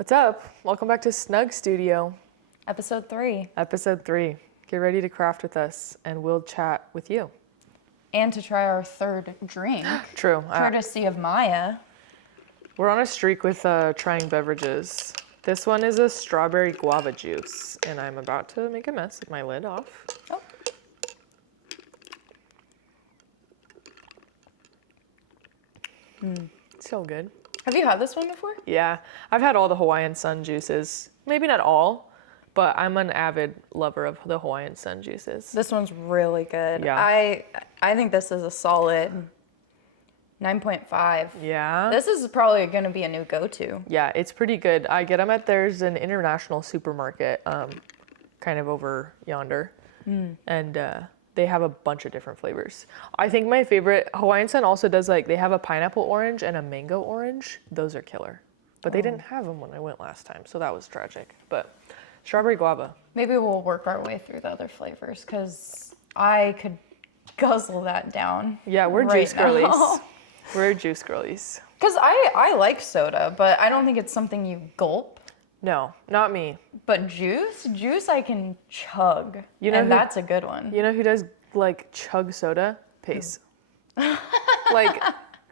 What's up? Welcome back to Snug Studio. Episode 3. Episode 3. Get ready to craft with us and we'll chat with you. And to try our third drink. True. Courtesy of Maya. We're on a streak with trying beverages. This one is a strawberry guava juice, and I'm about to make a mess with my lid off. Oh. So good. Have you had this one before? Yeah, I've had all the Hawaiian Sun juices. Maybe not all, but I'm an avid lover of the Hawaiian Sun juices. This one's really good. Yeah. I think this is a solid 9.5. Yeah. This is probably going to be a new go-to. Yeah, it's pretty good. I get them at, there's an international supermarket kind of over yonder. And they have a bunch of different flavors. I think my favorite, Hawaiian Sun also does they have a pineapple orange and a mango orange. Those are killer. But they didn't have them when I went last time, so that was tragic. But strawberry guava. Maybe we'll work our way through the other flavors because I could guzzle that down. Yeah, we're right juice girlies. now. We're juice girlies. Because I like soda, but I don't think it's something you gulp. No, not me. But juice I can chug. You know and who- that's a good one. You know who does chug soda? Pace.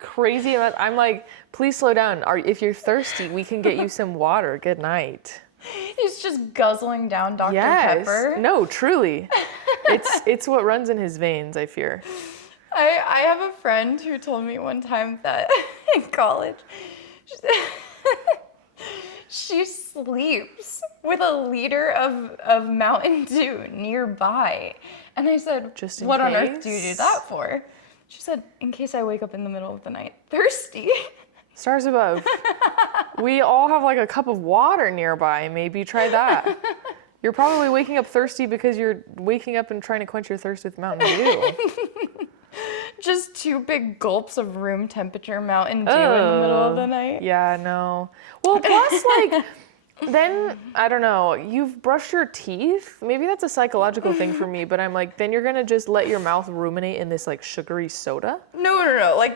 Crazy amount. I'm like, please slow down. If you're thirsty, we can get you some water. Good night. He's just guzzling down Dr. Yes. Pepper. No, truly. It's what runs in his veins, I fear. I have a friend who told me one time that in college, she sleeps with a liter of Mountain Dew nearby. And I said, Just in what on earth do you case? do that for? She said, in case I wake up in the middle of the night thirsty. Stars above. We all have a cup of water nearby. Maybe try that. You're probably waking up thirsty because you're waking up and trying to quench your thirst with Mountain Dew. Just 2 big gulps of room temperature Mountain Dew in the middle of the night. Yeah, no. Well, plus, then, I don't know, you've brushed your teeth. Maybe that's a psychological thing for me, but I'm then you're going to just let your mouth ruminate in this, sugary soda? No.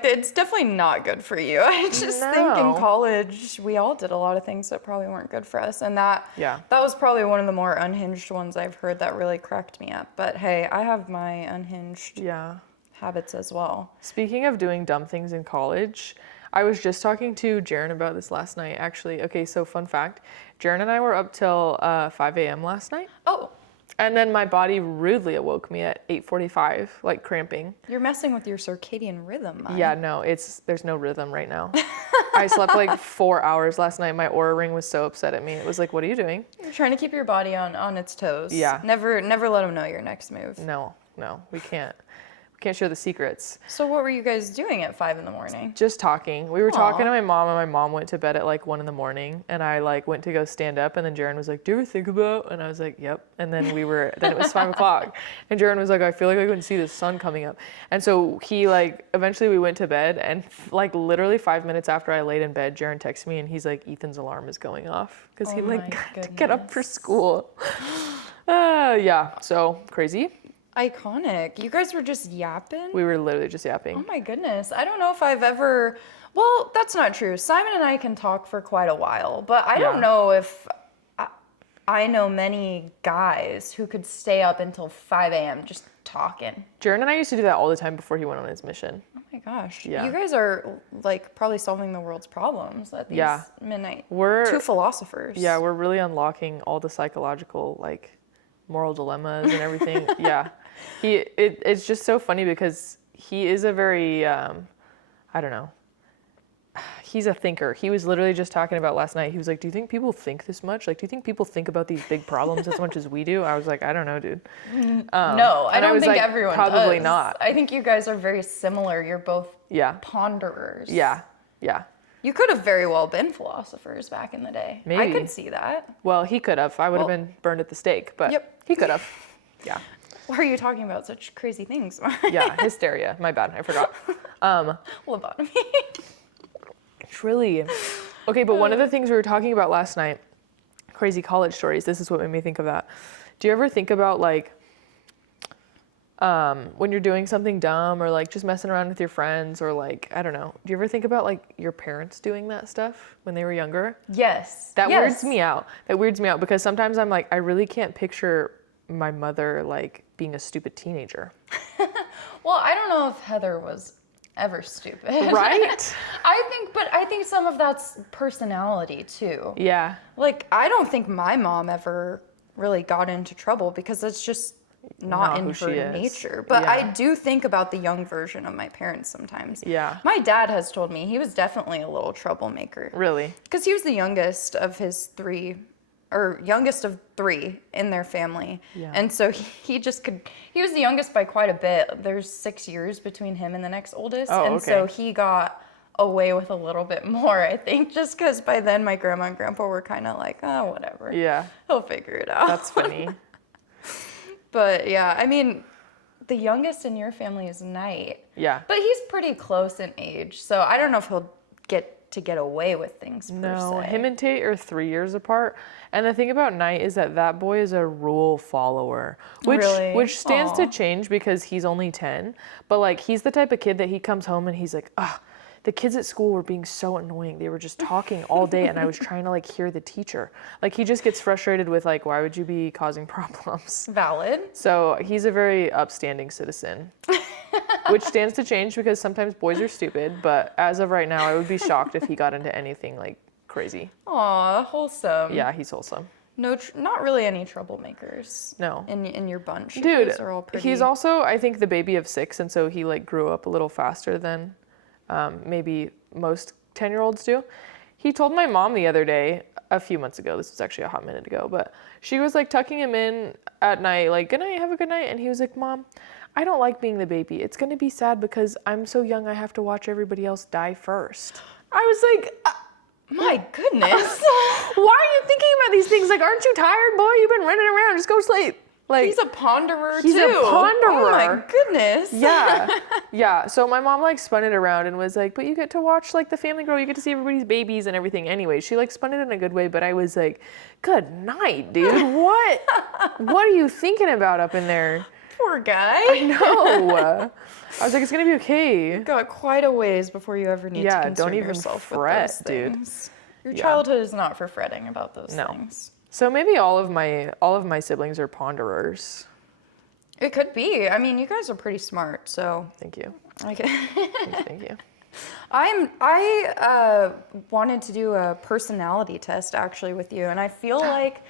It's definitely not good for you. I just think in No. college, we all did a lot of things that probably weren't good for us. And that was probably one of the more unhinged ones I've heard that really cracked me up. But hey, I have my unhinged habits as well. Speaking of doing dumb things in college, I was just talking to Jaren about this last night, actually. Okay, so fun fact, Jaren and I were up till 5 a.m. last night. Oh. And then my body rudely awoke me at 8:45, cramping. You're messing with your circadian rhythm, Maya. Yeah, no, there's no rhythm right now. I slept 4 hours last night. My Oura Ring was so upset at me. It was what are you doing? You're trying to keep your body on its toes. Yeah. Never let them know your next move. No, we can't. Can't share the secrets. So what were you guys doing at 5 in the morning? Just talking. We were talking Aw. to my mom, and my mom went to bed at 1 in the morning, and I went to go stand up, and then Jaren was like, do you ever think about? And I was like, yep. And then then it was 5 o'clock, and Jaren was like, I feel like I couldn't see the sun coming up. And so he eventually we went to bed, and literally 5 minutes after I laid in bed, Jaren texted me, and he's like, Ethan's alarm is going off because he my got to get up for goodness. school. Yeah, so crazy. Iconic. You guys were just yapping? We were literally just yapping. Oh my goodness. I don't know if I've ever... Well, that's not true. Simon and I can talk for quite a while, but I don't know if... I know many guys who could stay up until 5 a.m. just talking. Jaren and I used to do that all the time before he went on his mission. Oh my gosh. Yeah. You guys are probably solving the world's problems at these midnight. We're 2 philosophers. Yeah, we're really unlocking all the psychological moral dilemmas and everything. Yeah. It's just so funny because he is a very I don't know. He's a thinker. He was literally just talking about last night. He was like, do you think people think this much? Do you think people think about these big problems as much as we do? I was like, I don't know, dude. No, I don't think everyone probably does. not. I think you guys are very similar. You're both ponderers. Yeah. You could have very well been philosophers back in the day. Maybe. I could see that. Well, he could have. I would have been burned at the stake, but he could have. Yeah. Why are you talking about such crazy things? Yeah, hysteria. My bad. I forgot. Lobotomy. Truly. Okay, but one of the things we were talking about last night, crazy college stories, this is what made me think of that. Do you ever think about when you're doing something dumb or like just messing around with your friends or like, I don't know. Do you ever think about like your parents doing that stuff when they were younger? Yes. That Yes. weirds me out. That weirds me out because sometimes I'm like, I really can't picture my mother like being a stupid teenager. Well, I don't know if Heather was ever stupid. Right? I think some of that's personality too. Yeah. Like, I don't think my mom ever really got into trouble because it's just not in who she her is. nature. But Yeah. I do think about the young version of my parents sometimes. Yeah. My dad has told me he was definitely a little troublemaker. Really? Because he was the youngest of his three, or youngest of three in their family. Yeah. And so he was the youngest by quite a bit. There's 6 years between him and the next oldest. Oh, and okay. so he got away with a little bit more, I think, just because by then my grandma and grandpa were kind of like, oh, whatever. Yeah. He'll figure it out. That's funny. But yeah, I mean, the youngest in your family is Knight. Yeah. But he's pretty close in age, so I don't know if he'll get away with things per No, se. him and Tate are 3 years apart. And the thing about Knight is that boy is a rule follower, Really? which stands to Aw. change because he's only 10. But like he's the type of kid that he comes home and he's like, ugh, the kids at school were being so annoying. They were just talking all day and I was trying to like hear the teacher. Like he just gets frustrated with like, why would you be causing problems? Valid. So he's a very upstanding citizen, which stands to change because sometimes boys are stupid. But as of right now, I would be shocked if he got into anything like crazy. Aw, wholesome. Yeah, he's wholesome. No, not really any troublemakers. No. In your bunch. You Dude, guys are all pretty. he's also, I think, the baby of 6, and so he like grew up a little faster than maybe most 10-year-olds do. He told my mom the other day, a few months ago, this was actually a hot minute ago, but she was like tucking him in at night, like, good night, have a good night. And he was like, Mom, I don't like being the baby. It's going to be sad because I'm so young, I have to watch everybody else die first. I was like, My goodness. why are you thinking about these things? Like, aren't you tired, boy? You've been running around. Just go to sleep. Like, He's a ponderer he's too. a ponderer. Oh my goodness. yeah. Yeah. So my mom like spun it around and was like, but you get to watch like the Family Girl, you get to see everybody's babies and everything. Anyway, she like spun it in a good way, but I was like, good night, dude. What are you thinking about up in there? Poor guy. No. I was like, it's gonna be okay. Got quite a ways before you ever need Yeah, to concern don't even yourself fret, with those dude. things. Your Yeah. childhood is not for fretting about those No. things. So maybe all of my siblings are ponderers. It could be. I mean, you guys are pretty smart, so Thank you. okay. Thank you. I wanted to do a personality test actually with you, and I feel like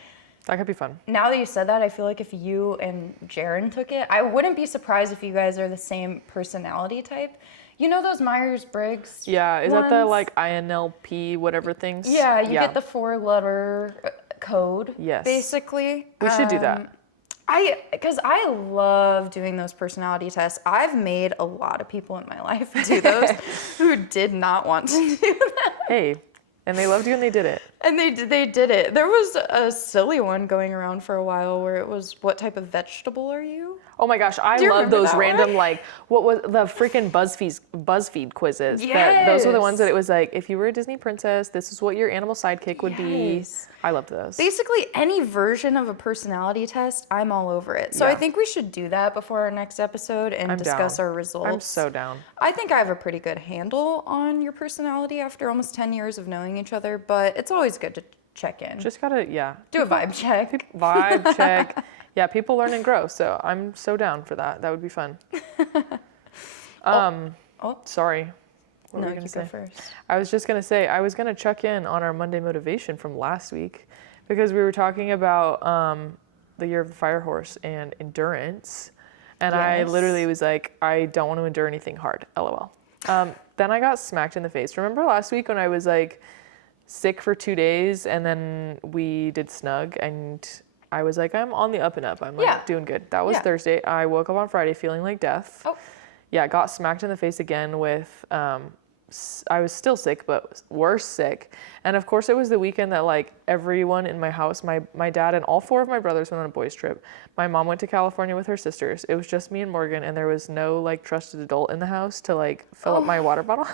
That could be fun. now that you said that, I feel like if you and Jaren took it, I wouldn't be surprised if you guys are the same personality type. You know those Myers-Briggs Yeah. Is that the ones? like INLP whatever things? Yeah, you get the 4-letter code. Yes. Basically. We should do that. Because I love doing those personality tests. I've made a lot of people in my life do those who did not want to do that. Hey, and they loved you and they did it. And they did it. There was a silly one going around for a while where it was, what type of vegetable are you? Oh my gosh, I Do you love remember those that random one? like what was the freaking BuzzFeed quizzes. Those were the ones that it was like, if you were a Disney princess, this is what your animal sidekick would be. Yes. I loved those. Basically, any version of a personality test, I'm all over it. So I Yeah. think we should do that before our next episode and I'm discuss down. our results. I'm so down. I think I have a pretty good handle on your personality after almost 10 years of knowing each other, but it's always good to check in. Just gotta, yeah. Do a vibe check. Vibe check. Yeah, people learn and grow. So I'm so down for that. That would be fun. Oh. Sorry. What No, were you gonna you say? go first. I was just gonna say, I was gonna check in on our Monday motivation from last week because we were talking about the year of the fire horse and endurance. And I Yes. literally was like, I don't want to endure anything hard, LOL. Then I got smacked in the face. Remember last week when I was like sick for 2 days and then we did snug and I was like, I'm on the up and up. I'm like Yeah. doing good. That was Yeah. Thursday. I woke up on Friday feeling like death. Oh. Yeah, got smacked in the face again with, I was still sick, but worse sick. And of course it was the weekend that like everyone in my house, my dad and all 4 of my brothers went on a boys trip. My mom went to California with her sisters. It was just me and Morgan and there was no like trusted adult in the house to like fill up my water bottle.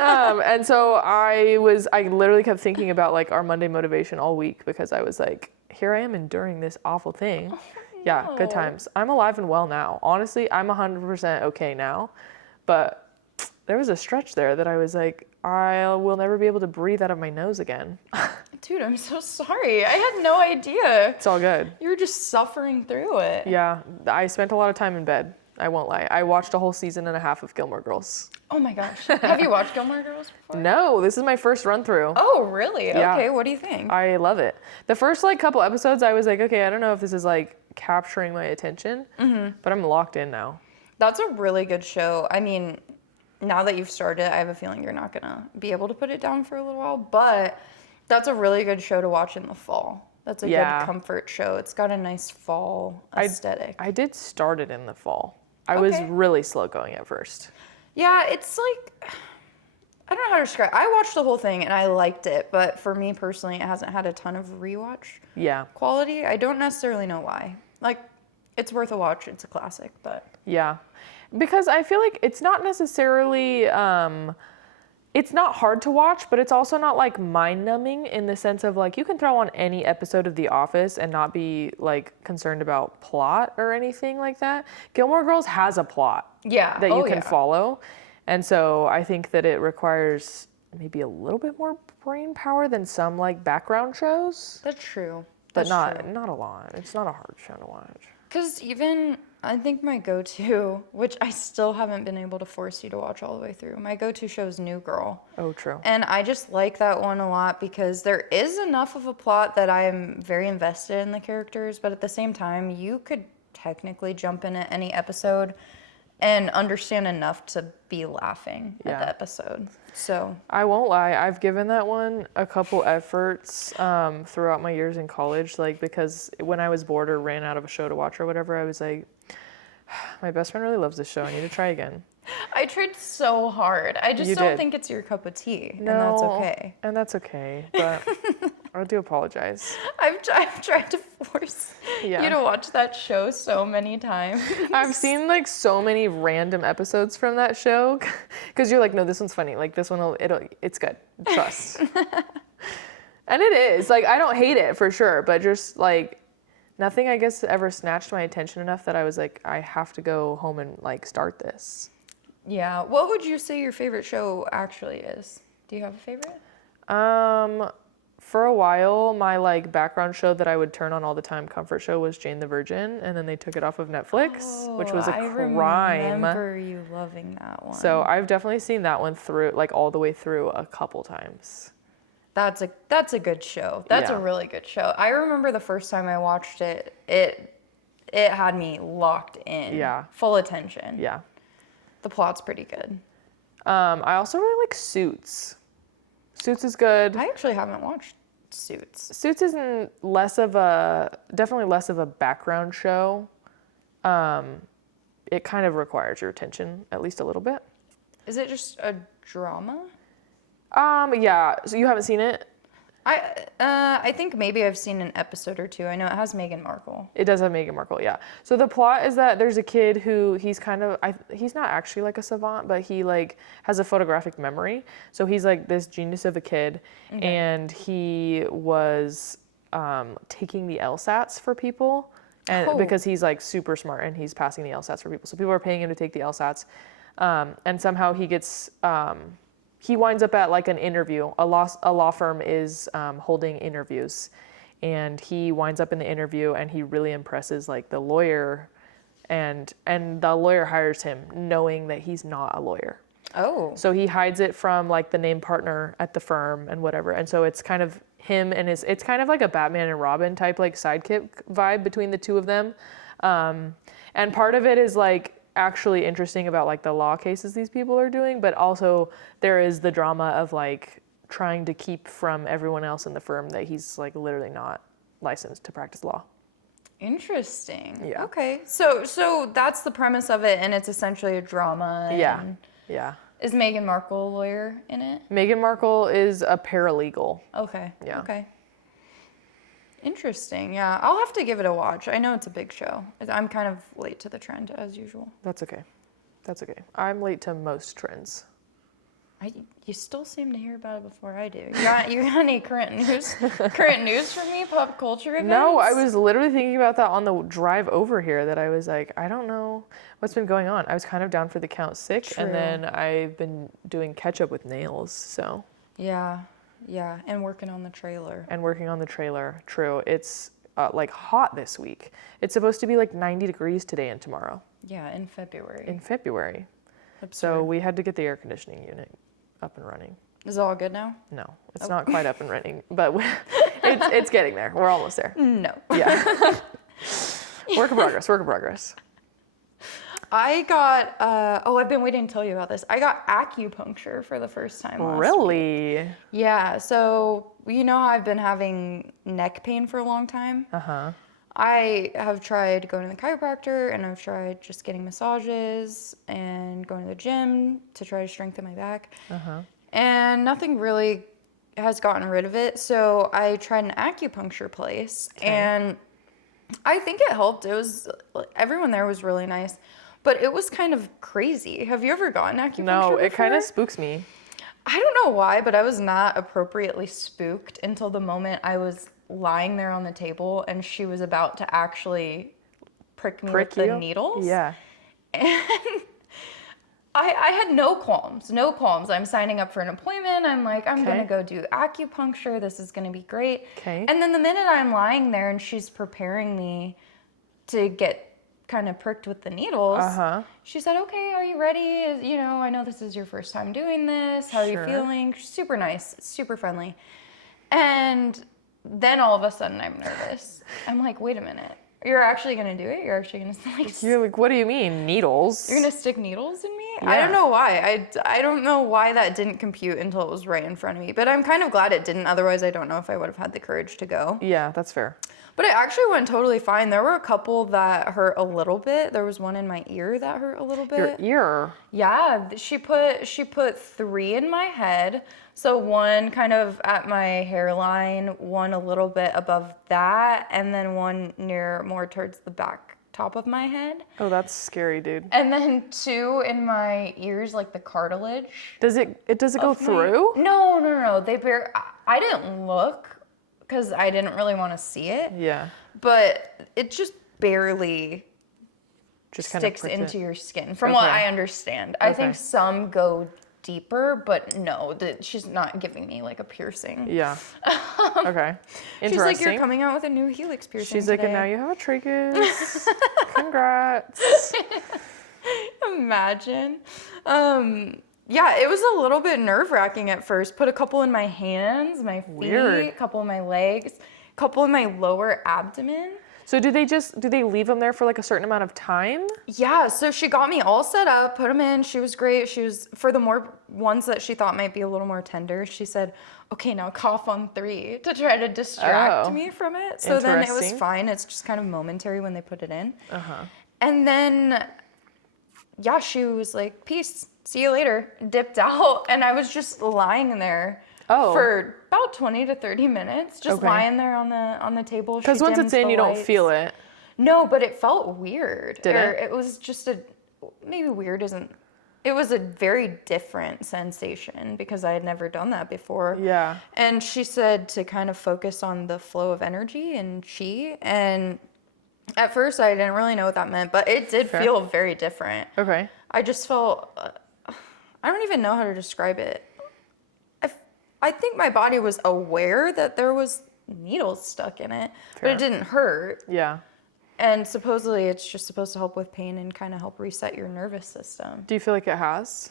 And so I literally kept thinking about like our Monday motivation all week because I was like, here I am enduring this awful thing. Yeah, good no. times. I'm alive and well now. Honestly, I'm 100% okay now. But there was a stretch there that I was like, I will never be able to breathe out of my nose again. Dude, I'm so sorry. I had no idea. It's all good. You were just suffering through it. Yeah, I spent a lot of time in bed. I won't lie. I watched a whole season and a half of Gilmore Girls. Oh my gosh. Have you watched Gilmore Girls before? No, this is my first run through. Oh, really? Yeah. Okay, what do you think? I love it. The first like couple episodes, I was like, okay, I don't know if this is like capturing my attention, but I'm locked in now. That's a really good show. I mean, now that you've started, I have a feeling you're not gonna be able to put it down for a little while, but that's a really good show to watch in the fall. That's a Yeah. good comfort show. It's got a nice fall aesthetic. I did start it in the fall. I was Okay. really slow going at first. Yeah, it's like, I don't know how to describe it. I watched the whole thing and I liked it, but for me personally, it hasn't had a ton of rewatch Yeah. quality. I don't necessarily know why. Like, it's worth a watch. It's a classic, but Yeah. Because I feel like it's not necessarily it's not hard to watch, but it's also not like mind numbing in the sense of like you can throw on any episode of The Office and not be like concerned about plot or anything like that. Gilmore Girls has a plot yeah. that you Oh, can yeah. follow. And so I think that it requires maybe a little bit more brain power than some like background shows, That's true. but That's not a lot. It's not a hard show to watch. Because even, I think my go-to, which I still haven't been able to force you to watch all the way through, my go-to show is New Girl. Oh, true. And I just like that one a lot because there is enough of a plot that I'm very invested in the characters, but at the same time, you could technically jump in at any episode and understand enough to be laughing at Yeah. the episode. So, I won't lie, I've given that one a couple efforts throughout my years in college, like because when I was bored or ran out of a show to watch or whatever, I was like, my best friend really loves this show. I need to try again. I tried so hard. I just You don't did. think it's your cup of tea, No, and that's okay. And that's okay, but I do apologize. I've tried to force Yeah. you to watch that show so many times. I've seen like so many random episodes from that show because you're like, no, this one's funny. Like this one, it's good. Trust. And it is. Like I don't hate it for sure, but just like nothing, I guess, ever snatched my attention enough that I was like, I have to go home and like start this. Yeah. What would you say your favorite show actually is? Do you have a favorite? For a while, my like background show that I would turn on all the time, comfort show, was Jane the Virgin, and then they took it off of Netflix, which was a I crime. remember you loving that one. So I've definitely seen that one through, like all the way through a couple times. that's a good show. That's a Yeah. really good show. I remember the first time I watched it, it had me locked in. Yeah. Full attention. Yeah. The plot's pretty good. I also really like Suits. Suits is good. I actually haven't watched Suits. Suits isn't definitely less of a background show. It kind of requires your attention at least a little bit. Is it just a drama? Yeah. So you haven't seen it? I think maybe I've seen an episode or two. I know it has Meghan Markle. It does have Meghan Markle, yeah. So the plot is that there's a kid who he's not actually like a savant, but he like has a photographic memory. So he's like this genius of a kid, and he was taking the LSATs for people, and because he's like super smart and he's passing the LSATs for people. So people are paying him to take the LSATs, and somehow he gets. He winds up at like an interview. A law firm is holding interviews, and he winds up in the interview, and he really impresses like the lawyer, and the lawyer hires him knowing that he's not a lawyer. Oh. So he hides it from like the named partner at the firm and whatever. And so it's kind of him and it's kind of like a Batman and Robin type like sidekick vibe between the two of them. And part of it is like actually interesting about like the law cases these people are doing, but also there is the drama of like trying to keep from everyone else in the firm that he's like literally not licensed to practice law. Interesting. Yeah. Okay. So that's the premise of it, and it's essentially a drama. Yeah. and Yeah. Is Meghan Markle a lawyer in it? Meghan Markle is a paralegal. Okay. Yeah. Okay. Interesting. Yeah, I'll have to give it a watch. I know it's a big show. I'm kind of late to the trend as usual. That's okay. That's okay. I'm late to most trends. You still seem to hear about it before I do. You got any current news? Current news for me? Pop culture events? No, I was literally thinking about that on the drive over here. That I was like, I don't know what's been going on. I was kind of down for the count sick, True. and then I've been doing catch up with nails. So. Yeah, and working on the trailer. True. It's like hot this week. It's supposed to be like 90 degrees today and tomorrow. Yeah, in February. Absurd. So we had to get the air conditioning unit up and running. Is it all good now? No, it's not quite up and running, but it's getting there. We're almost there. No. Yeah. Work in progress. I got, I've been waiting to tell you about this. I got acupuncture for the first time last week. Really? Yeah, so you know how I've been having neck pain for a long time? Uh-huh. I have tried going to the chiropractor, and I've tried just getting massages and going to the gym to try to strengthen my back. Uh-huh. And nothing really has gotten rid of it. So I tried an acupuncture place, and I think it helped. Everyone there was really nice, but it was kind of crazy. Have you ever gotten acupuncture No, it before? kind of spooks me. I don't know why, but I was not appropriately spooked until the moment I was lying there on the table and she was about to actually prick me with the needles. Yeah. And I had no qualms. I'm signing up for an appointment. I'm like, I'm going to go do acupuncture. This is going to be great. Okay. And then the minute I'm lying there and she's preparing me to get kind of pricked with the needles, she said, okay, are you ready? You know, I know this is your first time doing this. How are you feeling? Super nice, super friendly. And then all of a sudden I'm nervous. I'm like, wait a minute. You're actually going to do it? You're actually going to You're like, what do you mean, needles? You're going to stick needles in me? Yeah. I don't know why. I don't know why that didn't compute until it was right in front of me. But I'm kind of glad it didn't. Otherwise, I don't know if I would have had the courage to go. Yeah, that's fair. But it actually went totally fine. There were a couple that hurt a little bit. There was one in my ear that hurt a little bit. Your ear? Yeah, she put 3 in my head. So one kind of at my hairline, one a little bit above that, and then one near more towards the back top of my head. Oh, that's scary, dude. And then 2 in my ears, like the cartilage. Does it go through? No. I didn't look because I didn't really want to see it. Yeah. But it just barely Just kind sticks of into your skin, from what I understand. I think some go deeper, but no, she's not giving me like a piercing. Yeah. Okay. Interesting. She's like, you're coming out with a new helix piercing She's today. like, and now you have a tragus. Congrats. Imagine. Yeah, it was a little bit nerve-wracking at first. Put a couple in my hands, my feet, a couple in my legs, a couple in my lower abdomen. So do they leave them there for like a certain amount of time? Yeah, so she got me all set up, put them in. She was great. For the more ones that she thought might be a little more tender, she said, okay, now cough on 3 to try to distract me from it. So then it was fine. It's just kind of momentary when they put it in. And then, yeah, she was like, peace, see you later, dipped out. And I was just lying there for about 20 to 30 minutes, just lying there on the table. Because once it's in, you don't feel it. No, but it felt weird. Did it? It was just maybe weird isn't, it was a very different sensation because I had never done that before. Yeah. And she said to kind of focus on the flow of energy and chi. And at first I didn't really know what that meant, but it did feel very different. Okay. I just felt, I don't even know how to describe it. I think my body was aware that there was needles stuck in it, but it didn't hurt. Yeah. And supposedly it's just supposed to help with pain and kind of help reset your nervous system. Do you feel like it has?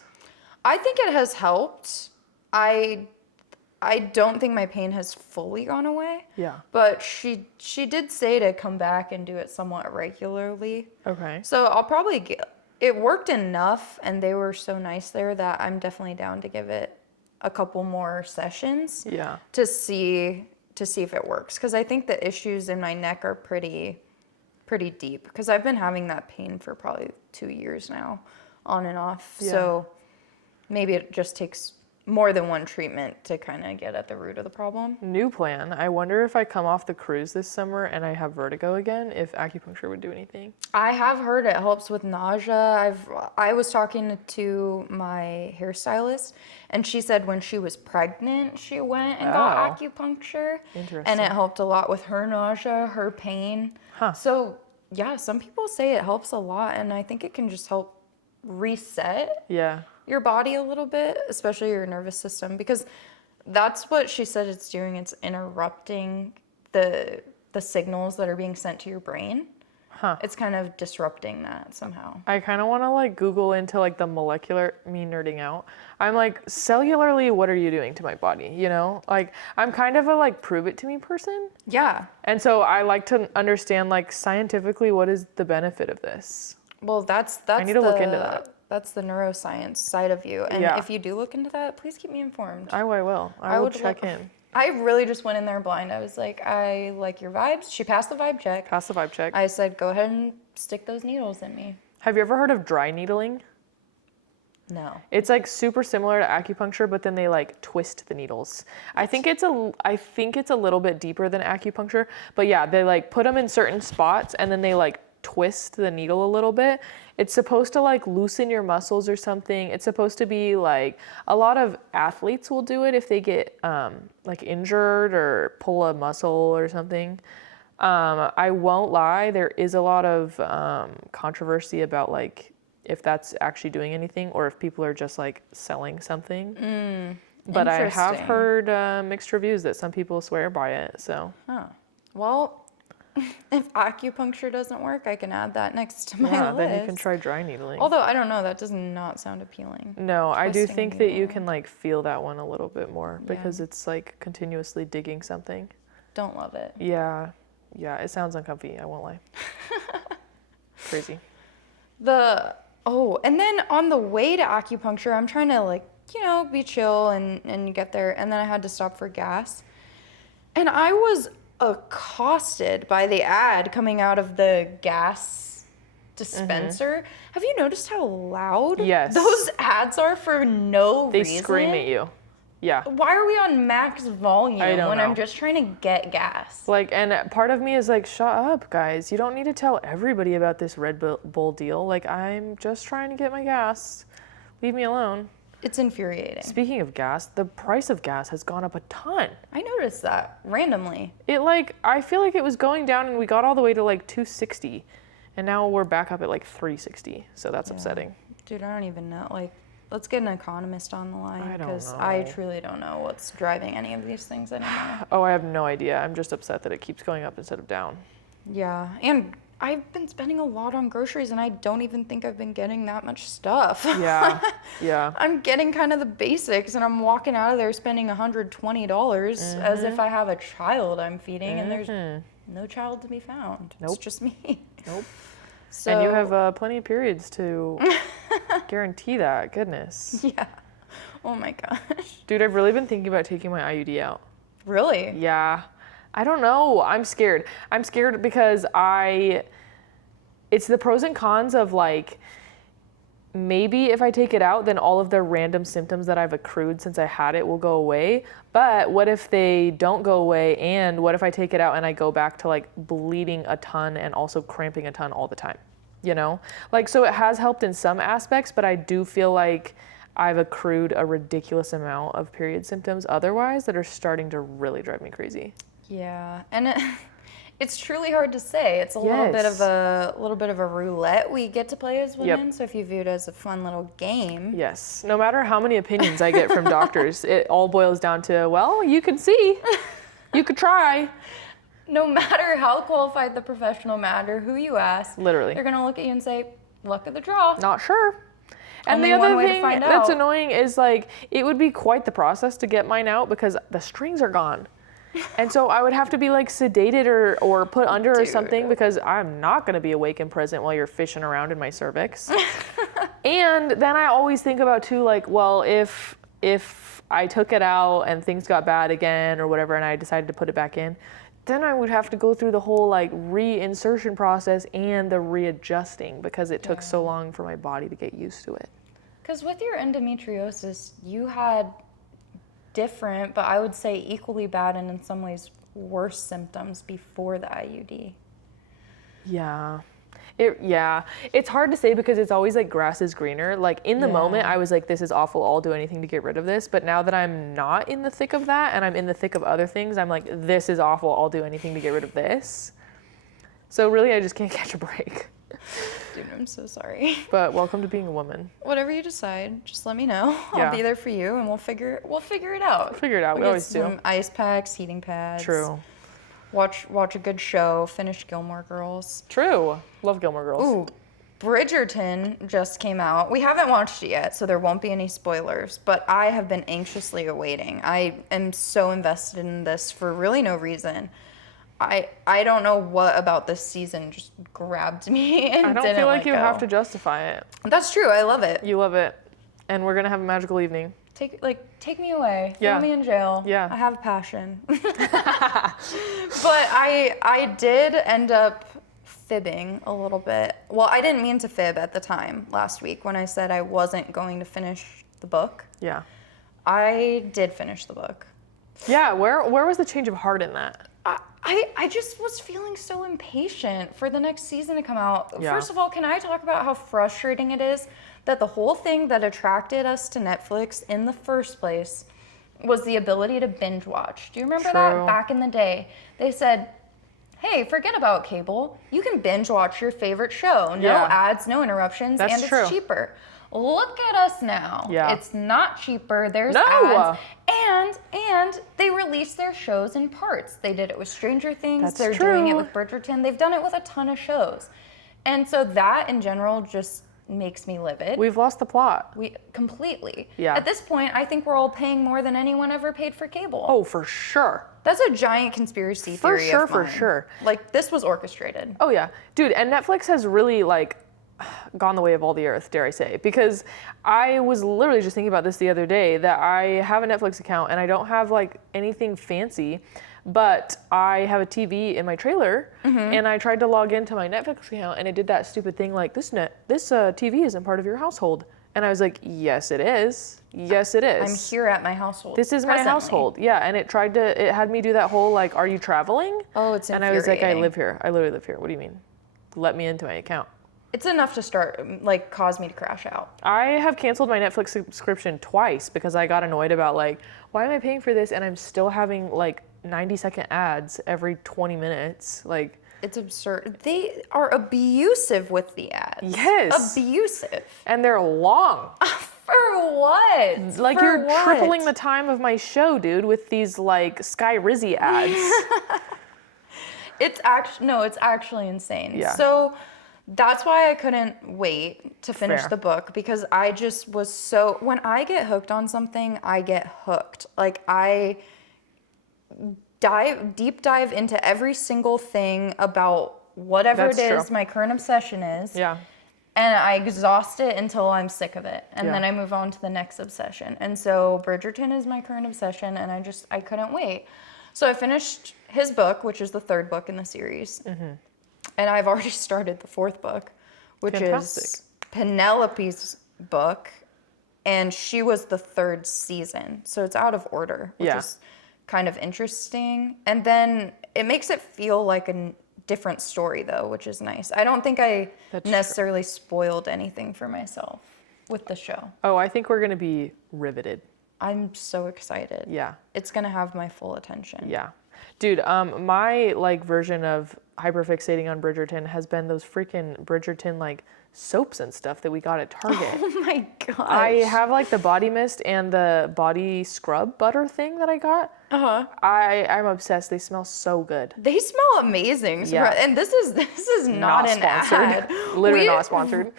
I think it has helped. I don't think my pain has fully gone away. Yeah. But she did say to come back and do it somewhat regularly. Okay. So I'll probably it worked enough, and they were so nice there that I'm definitely down to give it a couple more sessions. Yeah. To see if it works, because I think the issues in my neck are pretty deep, because I've been having that pain for probably 2 years now, on and off. Yeah. So maybe it just takes more than one treatment to kind of get at the root of the problem. New plan. I wonder if I come off the cruise this summer and I have vertigo again, if acupuncture would do anything. I have heard it helps with nausea. I was talking to my hairstylist, and she said when she was pregnant, she went and got acupuncture. Interesting. And it helped a lot with her nausea, her pain. Huh. So, yeah, some people say it helps a lot, and I think it can just help reset your body a little bit, especially your nervous system, because that's what she said it's doing. It's interrupting the signals that are being sent to your brain. It's kind of disrupting that somehow. I kind of want to like Google into like the molecular, me nerding out. I'm like, cellularly, what are you doing to my body? You know, like I'm kind of a like prove it to me person. Yeah. And so I like to understand like scientifically, what is the benefit of this? Well, that's I need to look into that. That's the neuroscience side of you. And if you do look into that, please keep me informed. I will. I will check in. I really just went in there blind. I was like, I like your vibes. She passed the vibe check. I said, go ahead and stick those needles in me. Have you ever heard of dry needling? No. It's like super similar to acupuncture, but then they like twist the needles. I think it's a little bit deeper than acupuncture, but yeah, they like put them in certain spots and then they like twist the needle a little bit. It's supposed to like loosen your muscles or something. It's supposed to be like, a lot of athletes will do it if they get like injured or pull a muscle or something. I won't lie, there is a lot of controversy about like if that's actually doing anything or if people are just like selling something. But I have heard mixed reviews that some people swear by it. So. Well, if acupuncture doesn't work, I can add that next to my list. Then you can try dry needling. Although, I don't know, that does not sound appealing. No, I do think that you can like feel that one a little bit more because it's like continuously digging something. Don't love it. Yeah, it sounds uncomfy, I won't lie. Crazy. And then on the way to acupuncture, I'm trying to like, be chill and get there. And then I had to stop for gas. And I was accosted by the ad coming out of the gas dispenser. Have you noticed how loud those ads are for no reason? They scream at you. Yeah. Why are we on max volume when I'm just trying to get gas? Like, and part of me is like, shut up, guys. You don't need to tell everybody about this Red Bull deal. Like, I'm just trying to get my gas. Leave me alone. It's infuriating. Speaking of gas, the price of gas has gone up a ton. I noticed that randomly. I feel like it was going down and we got all the way to like $2.60 and now we're back up at like $3.60. So that's upsetting. Dude, I don't even know. Like, let's get an economist on the line because know. I truly don't know what's driving any of these things anymore. Oh, I have no idea. I'm just upset that it keeps going up instead of down. Yeah, and I've been spending a lot on groceries and I don't even think I've been getting that much stuff. Yeah. I'm getting kind of the basics and I'm walking out of there spending $120 as if I have a child I'm feeding and there's no child to be found. Nope. It's just me. Nope. So, and you have plenty of periods to guarantee that. Goodness. Yeah. Oh my gosh. Dude, I've really been thinking about taking my IUD out. Really? Yeah. I don't know. I'm scared. I'm scared because it's the pros and cons of like, maybe if I take it out, then all of the random symptoms that I've accrued since I had it will go away. But what if they don't go away? And what if I take it out and I go back to like bleeding a ton and also cramping a ton all the time? Like, so it has helped in some aspects, but I do feel like I've accrued a ridiculous amount of period symptoms otherwise that are starting to really drive me crazy. Yeah, and it's truly hard to say. It's a little bit of a roulette we get to play as women. So if you view it as a fun little game. Yes. No matter how many opinions I get from doctors, it all boils down to, well, you could see, you could try. No matter how qualified the professional matter, who you ask, literally, they're gonna look at you and say, "Luck of the draw." Not sure. And Only the other one way to thing find that's out. annoying is like it would be quite the process to get mine out because the strings are gone. And so I would have to be like sedated or put under or something because I'm not going to be awake and present while you're fishing around in my cervix. And then I always think about too, like, well, if I took it out and things got bad again or whatever and I decided to put it back in, then I would have to go through the whole like reinsertion process and the readjusting because it took so long for my body to get used to it. Because with your endometriosis, you had different, but I would say equally bad and in some ways worse symptoms before the IUD. Yeah. It's hard to say because it's always like grass is greener. Like in the moment, I was like, this is awful. I'll do anything to get rid of this. But now that I'm not in the thick of that and I'm in the thick of other things, I'm like, this is awful. I'll do anything to get rid of this. So really, I just can't catch a break. Dude, I'm so sorry. But welcome to being a woman. Whatever you decide, just let me know. Yeah. I'll be there for you, and we'll figure it out. Figure it out. We We'll get always do. some ice packs, heating pads. True. Watch a good show. Finish Gilmore Girls. True. Love Gilmore Girls. Ooh, Bridgerton just came out. We haven't watched it yet, so there won't be any spoilers, but I have been anxiously awaiting. I am so invested in this for really no reason. I don't know what about this season just grabbed me and I don't didn't feel like let you go. have to justify it. That's true. I love it. You love it. And we're going to have a magical evening. Take me away. Yeah. Throw me in jail. Yeah. I have a passion. But I did end up fibbing a little bit. Well, I didn't mean to fib at the time last week when I said I wasn't going to finish the book. Yeah. I did finish the book. Yeah, where was the change of heart in that? I just was feeling so impatient for the next season to come out. Yeah. First of all, can I talk about how frustrating it is that the whole thing that attracted us to Netflix in the first place was the ability to binge watch. Do you remember True. that? Back in the day, they said, hey, forget about cable. You can binge watch your favorite show. No Yeah. ads, no interruptions, That's and true. it's cheaper. Look at us now. Yeah. It's not cheaper. There's No. ads. And they release their shows in parts. They did it with Stranger Things. That's They're doing it true. with Bridgerton. They've done it with a ton of shows. And so that in general just makes me livid. We've lost the plot. We completely. Yeah. At this point, I think we're all paying more than anyone ever paid for cable. Oh, for sure. That's a giant conspiracy For theory. sure, of for mine. sure. Like this was orchestrated. Oh yeah, dude, and Netflix has really like gone the way of all the earth, dare I say, because I was literally just thinking about this the other day that I have a Netflix account and I don't have like anything fancy, but I have a TV in my trailer and I tried to log into my Netflix account and it did that stupid thing like this TV isn't part of your household. And I was like, yes, it is. Yes, it is. I'm here at my household. This is my presently. household. Yeah, and it had me do that whole like, are you traveling? Oh, it's And I was like, I infuriating. live here. I literally live here. What do you mean? Let me into my account. It's enough to start, like, cause me to crash out. I have canceled my Netflix subscription twice because I got annoyed about like, why am I paying for this and I'm still having like 90-second ads every 20 minutes? Like, It's absurd. They are abusive with the ads. yes. Abusive. And they're long. For what? Like For you're what? tripling the time of my show, dude, with these like Sky Rizzy ads. It's actually insane. Yeah. So that's why I couldn't wait to finish Fair. the book because I just was so, when I get hooked on something, I get hooked. Like I deep dive into every single thing about whatever That's it is true. my current obsession is. Yeah. And I exhaust it until I'm sick of it. And Yeah. then I move on to the next obsession. And so Bridgerton is my current obsession and I couldn't wait. So I finished his book, which is the third book in the series. Mm-hmm. And I've already started the fourth book, which is Fantastic. Penelope's book. And she was the third season. So it's out of order, which Yeah. is kind of interesting. And then it makes it feel like a different story, though, which is nice. I don't think I That's true. necessarily spoiled anything for myself with the show. Oh, I think we're gonna be riveted. I'm so excited. Yeah. It's going to have my full attention. Yeah. Dude, my like version of hyperfixating on Bridgerton has been those freaking Bridgerton like soaps and stuff that we got at Target. Oh my gosh. I have like the body mist and the body scrub butter thing that I got. Uh-huh. I'm obsessed. They smell so good. They smell amazing. Yeah. And this is not an sponsored. ad. Literally not sponsored.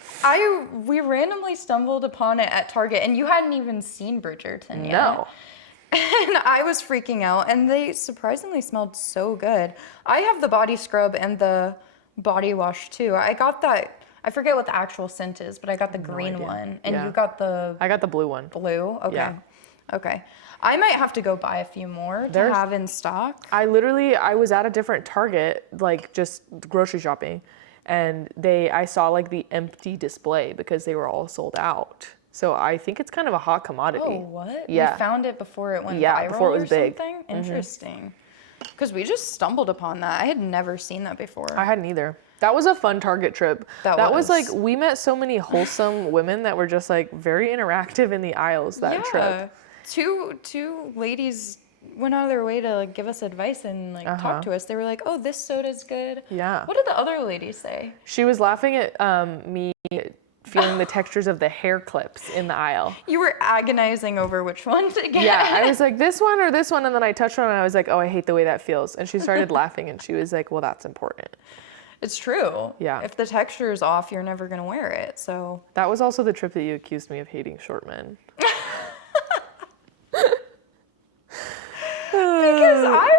We randomly stumbled upon it at Target and you hadn't even seen Bridgerton yet. No. And I was freaking out and they surprisingly smelled so good. I have the body scrub and the body wash too. I got that, I forget what the actual scent is, but I got the green idea. one and Yeah. you got the I got the blue one. blue. Okay. Yeah. Okay. I might have to go buy a few more to There's- have in stock. I was at a different Target, like just grocery shopping, and I saw like the empty display because they were all sold out. So I think it's kind of a hot commodity. Oh, what? Yeah. We found it before it went Yeah, viral before it was or big. something? Interesting. Because we just stumbled upon that. I had never seen that before. I hadn't either. That was a fun Target trip. That was was. like, we met so many wholesome women that were just like very interactive in the aisles that trip. Two ladies went out of their way to like give us advice and like talk to us. They were like, "Oh, this soda's good." Yeah. What did the other lady say? She was laughing at me feeling the textures of the hair clips in the aisle. You were agonizing over which one to get. Yeah, I was like, this one or this one, and then I touched one and I was like, oh, I hate the way that feels. And she started laughing and she was like, well, that's important. It's true. Yeah. If the texture is off, you're never gonna wear it. So That was also the trip that you accused me of hating short men. because I'm,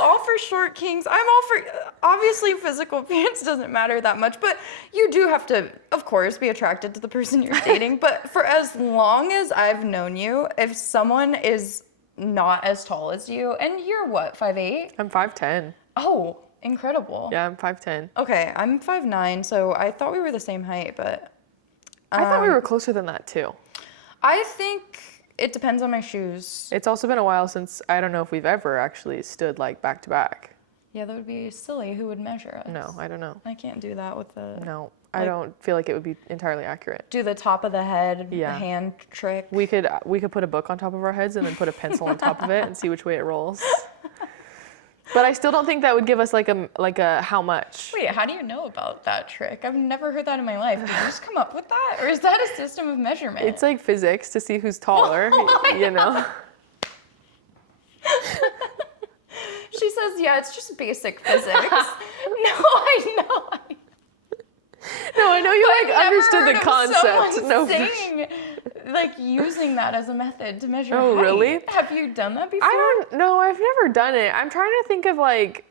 all for short kings. I'm all for, obviously physical appearance doesn't matter that much, but you do have to, of course, be attracted to the person you're dating. But for as long as I've known you, if someone is not as tall as you, and you're what, 5'8"? I'm 5'10". Oh, incredible. Yeah, I'm 5'10". Okay, I'm 5'9", so I thought we were the same height, but I thought we were closer than that too. I think it depends on my shoes. It's also been a while since, I don't know if we've ever actually stood like back to back. Yeah, that would be silly. Who would measure us? No, I don't know. I can't do that with the... No, I don't feel like it would be entirely accurate. Do the top of the head Yeah. hand trick. We could put a book on top of our heads and then put a pencil on top of it and see which way it rolls. But I still don't think that would give us like a how much. Wait, how do you know about that trick? I've never heard that in my life. Did you just come up with that? Or is that a system of measurement? It's like physics to see who's taller, you know? She says, yeah, it's just basic physics. No, I know. No, I know you I've like never understood heard the of concept. someone No, saying, like using that as a method to measure Oh, height. really? Have you done that before? I don't know. I've never done it. I'm trying to think of like,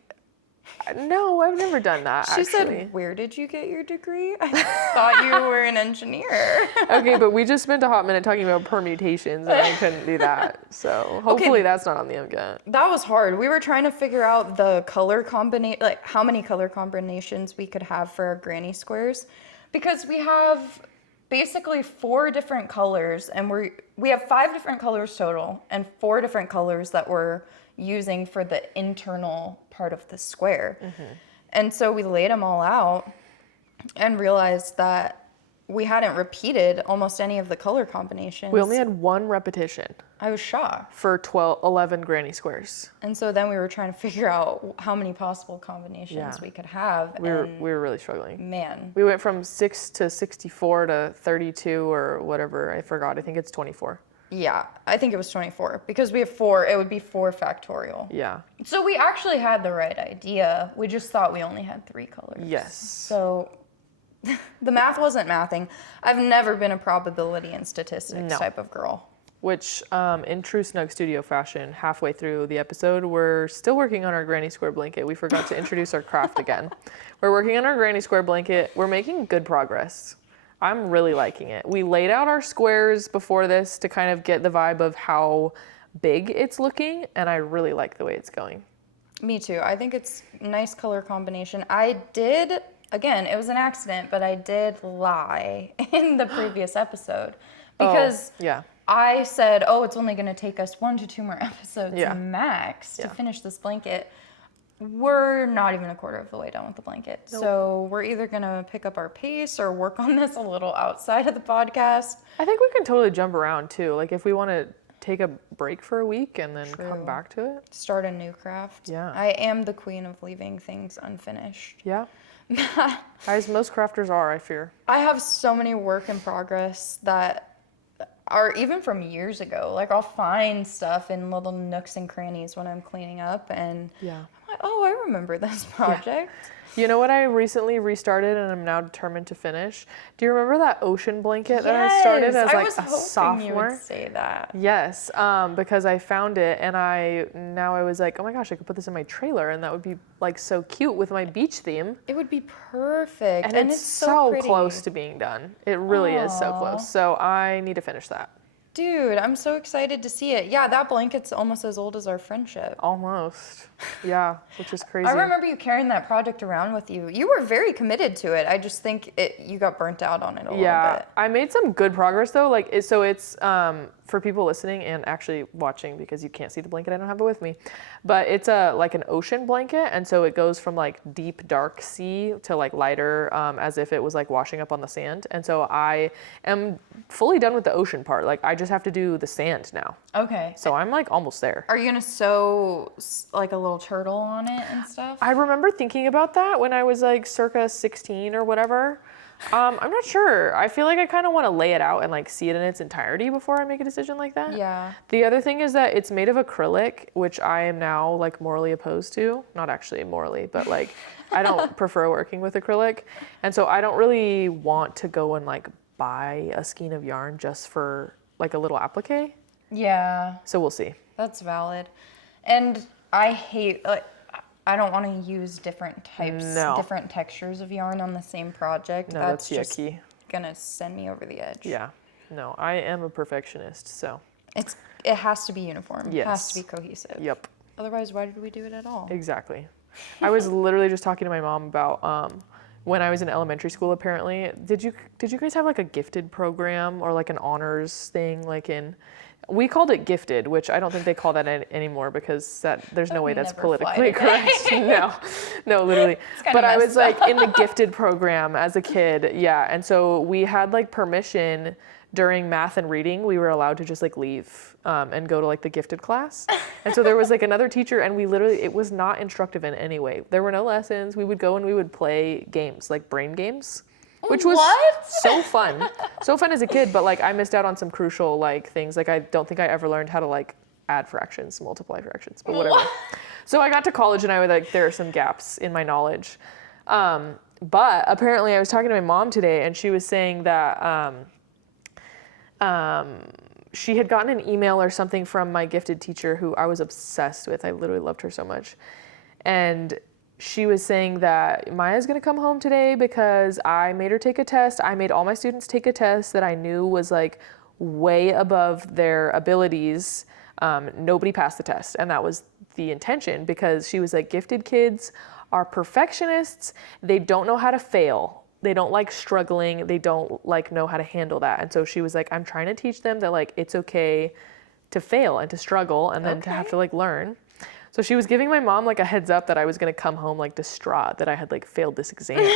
no, I've never done that. She actually. said, where did you get your degree? I thought you were an engineer. Okay, but we just spent a hot minute talking about permutations and I couldn't do that. So hopefully that's not on the MCAT. That was hard. We were trying to figure out the color combination, like how many color combinations we could have for our granny squares. Because we have basically 4 different colors and we have 5 different colors total and 4 different colors that we're using for the internal part of the square. Mm-hmm. And so we laid them all out and realized that we hadn't repeated almost any of the color combinations. We only had 1 repetition I was shocked. for 11 granny squares. And so then we were trying to figure out how many possible combinations we could have. We were really struggling. Man. We went from 6 to 64 to 32 or whatever. I forgot. I think it's 24. Yeah, I think it was 24 because we have 4. It would be 4 factorial. Yeah. So we actually had the right idea. We just thought we only had 3 colors. Yes. So the math wasn't mathing. I've never been a probability and statistics type of girl. Which, in true Snug Studio fashion, halfway through the episode, we're still working on our granny square blanket. We forgot to introduce our craft again. We're working on our granny square blanket. We're making good progress. I'm really liking it. We laid out our squares before this to kind of get the vibe of how big it's looking, and I really like the way it's going. Me too. I think it's a nice color combination. I did, again, it was an accident, but I did lie in the previous episode because I said, it's only going to take us 1 to 2 more episodes max to finish this blanket. We're not even a quarter of the way done with the blanket. Nope. So we're either going to pick up our pace or work on this a little outside of the podcast. I think we can totally jump around too. Like if we want to take a break for a week and then come back to it. Start a new craft. Yeah. I am the queen of leaving things unfinished. Yeah. As most crafters are, I fear. I have so many work in progress that are even from years ago. Like I'll find stuff in little nooks and crannies when I'm cleaning up and I'm like, I remember this project. Yeah. You know what I recently restarted and I'm now determined to finish? Do you remember that ocean blanket that I started as like a sophomore? You would say that. Yes, because I found it and I was like, oh my gosh, I could put this in my trailer and that would be like so cute with my beach theme. It would be perfect. And it's so close to being done. It really is so close. So I need to finish that. Dude, I'm so excited to see it. Yeah, that blanket's almost as old as our friendship. Almost. Yeah, which is crazy. I remember you carrying that project around with you. You were very committed to it. I just think you got burnt out on it a little bit. I made some good progress though. Like, so it's for people listening and actually watching, because you can't see the blanket, I don't have it with me, but it's like an ocean blanket, and so it goes from like deep dark sea to like lighter, as if it was like washing up on the sand. And so I am fully done with the ocean part. Like, I just have to do the sand now. Okay. So I'm like almost there. Are you gonna sew like a little turtle on it and stuff? I remember thinking about that when I was like circa 16 or whatever. I'm not sure. I feel like I kind of want to lay it out and like see it in its entirety before I make a decision like that. Yeah. The other thing is that it's made of acrylic, which I am now like morally opposed to. Not actually morally, but like I don't prefer working with acrylic. And so I don't really want to go and like buy a skein of yarn just for like a little applique. Yeah. So we'll see. That's valid. And I hate, like, I don't want to use different types, different textures of yarn on the same project. No, that's just yucky. Gonna send me over the edge. Yeah. No, I am a perfectionist, so. It has to be uniform. Yes. It has to be cohesive. Yep. Otherwise, why did we do it at all? Exactly. I was literally just talking to my mom about when I was in elementary school. Apparently, did you guys have like a gifted program or like an honors thing? Like we called it gifted, which I don't think they call that anymore, because there's no way that's politically correct. No, literally. But I was like in the gifted program as a kid, yeah. And so we had like permission during math and reading. We were allowed to just like leave and go to like the gifted class. And so there was like another teacher, and it was not instructive in any way. There were no lessons. We would go and we would play games, like brain games. Which was so fun. So fun as a kid, but like I missed out on some crucial like things. Like I don't think I ever learned how to like add fractions, multiply fractions, but whatever. So I got to college and I was like, there are some gaps in my knowledge. But apparently I was talking to my mom today, and she was saying that she had gotten an email or something from my gifted teacher, who I was obsessed with. I literally loved her so much. And she was saying that Maya's going to come home today because I made her take a test. I made all my students take a test that I knew was like way above their abilities. Nobody passed the test. And that was the intention, because she was like, gifted kids are perfectionists. They don't know how to fail. They don't like struggling. They don't like know how to handle that. And so she was like, I'm trying to teach them that like it's okay to fail and to struggle and then to have to like learn. So she was giving my mom like a heads up that I was going to come home like distraught that I had like failed this exam.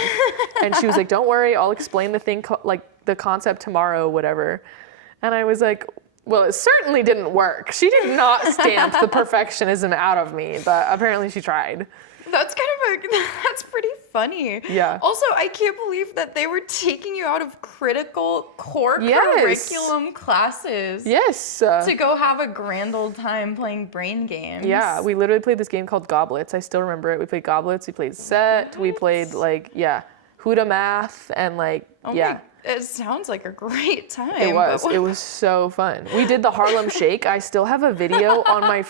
And she was like, don't worry, I'll explain the thing, like the concept tomorrow, whatever. And I was like, well, it certainly didn't work. She did not stamp the perfectionism out of me, but apparently she tried. That's that's pretty funny. Yeah. Also, I can't believe that they were taking you out of critical core curriculum classes. Yes. To go have a grand old time playing brain games. Yeah, we literally played this game called Goblets. I still remember it. We played Goblets, we played Set, we played like, Huda Math, and like, It sounds like a great time. It was so fun. We did the Harlem Shake. I still have a video on my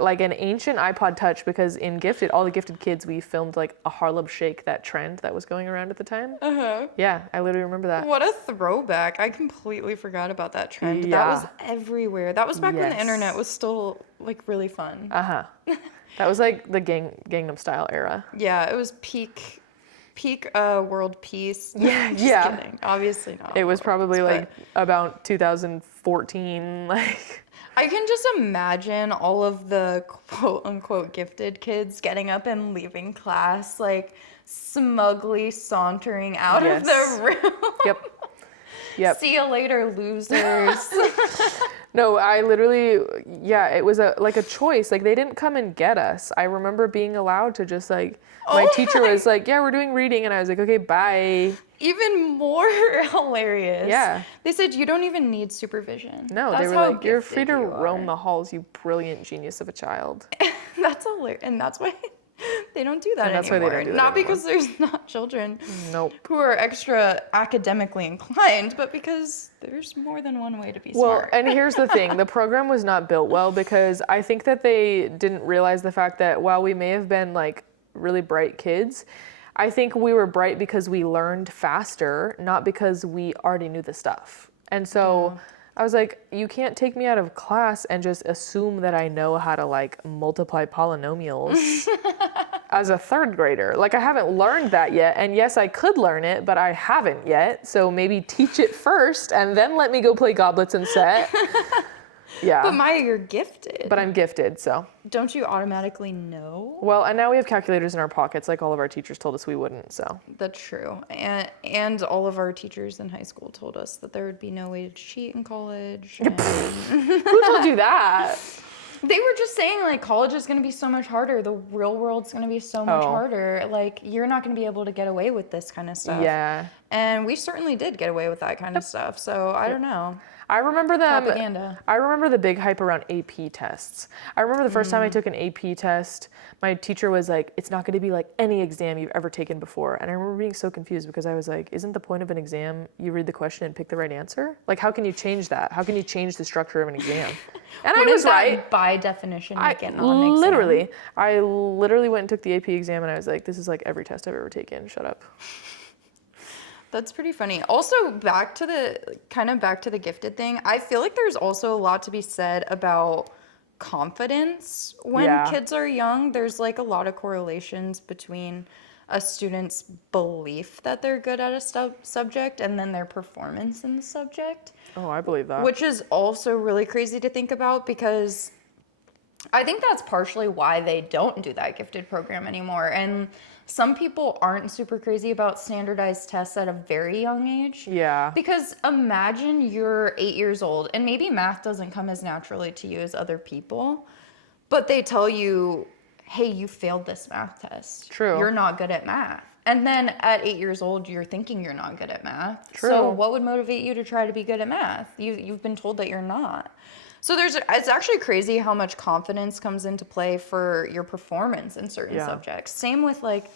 like an ancient iPod Touch, because in Gifted, all the gifted kids, we filmed like a Harlem Shake, that trend that was going around at the time. Yeah, I literally remember that. What a throwback. I completely forgot about that trend. Yeah. That was everywhere. That was back when the internet was still like really fun. That was like the Gangnam Style era. Yeah, it was peak world peace. Just kidding. Obviously not. It was probably like about 2014. Like, I can just imagine all of the quote unquote gifted kids getting up and leaving class, like smugly sauntering out of their room. Yep. See you later, losers. No, I literally, it was like a choice. Like, they didn't come and get us. I remember being allowed to just like, my teacher was like, we're doing reading. And I was like, okay, bye. Even more hilarious. Yeah. They said you don't even need supervision. No, they were like, you're free to roam the halls, you brilliant genius of a child. That's hilarious. And that's why they don't do that anymore. That's why they don't do that Not anymore. Because there's not children who are extra academically inclined, but because there's more than one way to be smart. Well, and here's the thing. The program was not built well, because I think that they didn't realize the fact that while we may have been like really bright kids, I think we were bright because we learned faster, not because we already knew the stuff. And so I was like, you can't take me out of class and just assume that I know how to like multiply polynomials as a third grader. Like I haven't learned that yet. And yes, I could learn it, but I haven't yet. So maybe teach it first and then let me go play Goblets and Set. Yeah. But Maya, you're gifted. But I'm gifted, so. Don't you automatically know? Well, and now we have calculators in our pockets like all of our teachers told us we wouldn't, so. That's true. And all of our teachers in high school told us that there would be no way to cheat in college. Who told you that? They were just saying, like, college is going to be so much harder. The real world's going to be so much harder. Like, you're not going to be able to get away with this kind of stuff. Yeah. And we certainly did get away with that kind of stuff. So, I don't know. I remember them. Propaganda. I remember the big hype around AP tests. I remember the first time I took an AP test, my teacher was like, it's not going to be like any exam you've ever taken before. And I remember being so confused because I was like, isn't the point of an exam you read the question and pick the right answer? Like, how can you change that? How can you change the structure of an exam? And I was right. By definition, make it non-exam? Literally. I literally went and took the AP exam and I was like, this is like every test I've ever taken. Shut up. That's pretty funny. Also, back to the gifted thing, I feel like there's also a lot to be said about confidence when kids are young. There's like a lot of correlations between a student's belief that they're good at a subject and then their performance in the subject. Oh, I believe that. Which is also really crazy to think about because I think that's partially why they don't do that gifted program anymore. And some people aren't super crazy about standardized tests at a very young age. Yeah. Because imagine you're 8 years old and maybe math doesn't come as naturally to you as other people, but they tell you, hey, you failed this math test. True. You're not good at math. And then at 8 years old, you're thinking you're not good at math. True. So what would motivate you to try to be good at math? You've been told that you're not. So it's actually crazy how much confidence comes into play for your performance in certain subjects. Same with like,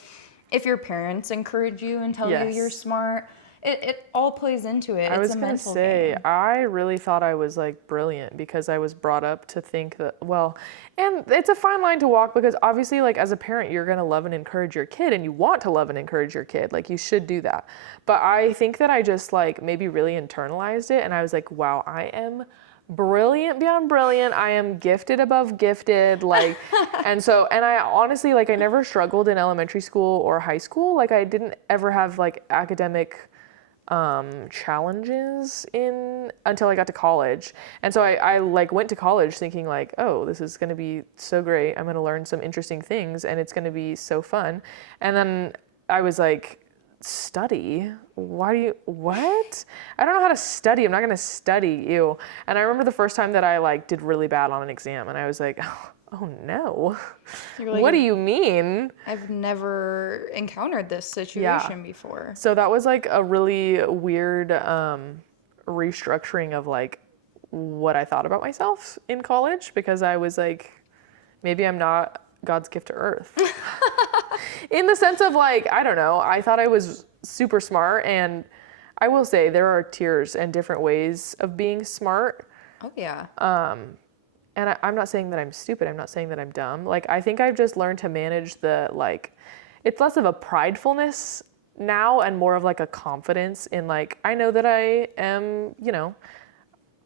if your parents encourage you and tell you you're smart, it all plays into it. I was going to say, I really thought I was like brilliant because I was brought up to think that, well, and it's a fine line to walk because obviously like as a parent, you're going to love and encourage your kid and you want to love and encourage your kid. Like you should do that. But I think that I just like maybe really internalized it and I was like, wow, I am brilliant beyond brilliant. I am gifted above gifted. Like, and I honestly, like, I never struggled in elementary school or high school. Like, I didn't ever have like academic challenges until I got to college. And so I like went to college thinking like, oh, this is going to be so great. I'm going to learn some interesting things and it's going to be so fun. And then I was like, study? What? I don't know how to study. I'm not going to study. Ew. And I remember the first time that I like did really bad on an exam and I was like, oh no. Like, what do you mean? I've never encountered this situation before. So that was like a really weird restructuring of like what I thought about myself in college because I was like, maybe I'm not God's gift to earth. In the sense of like, I don't know, I thought I was super smart and I will say there are tiers and different ways of being smart. Oh yeah. And I'm not saying that I'm stupid. I'm not saying that I'm dumb. Like, I think I've just learned to manage the, like, it's less of a pridefulness now and more of like a confidence in like, I know that I am, you know,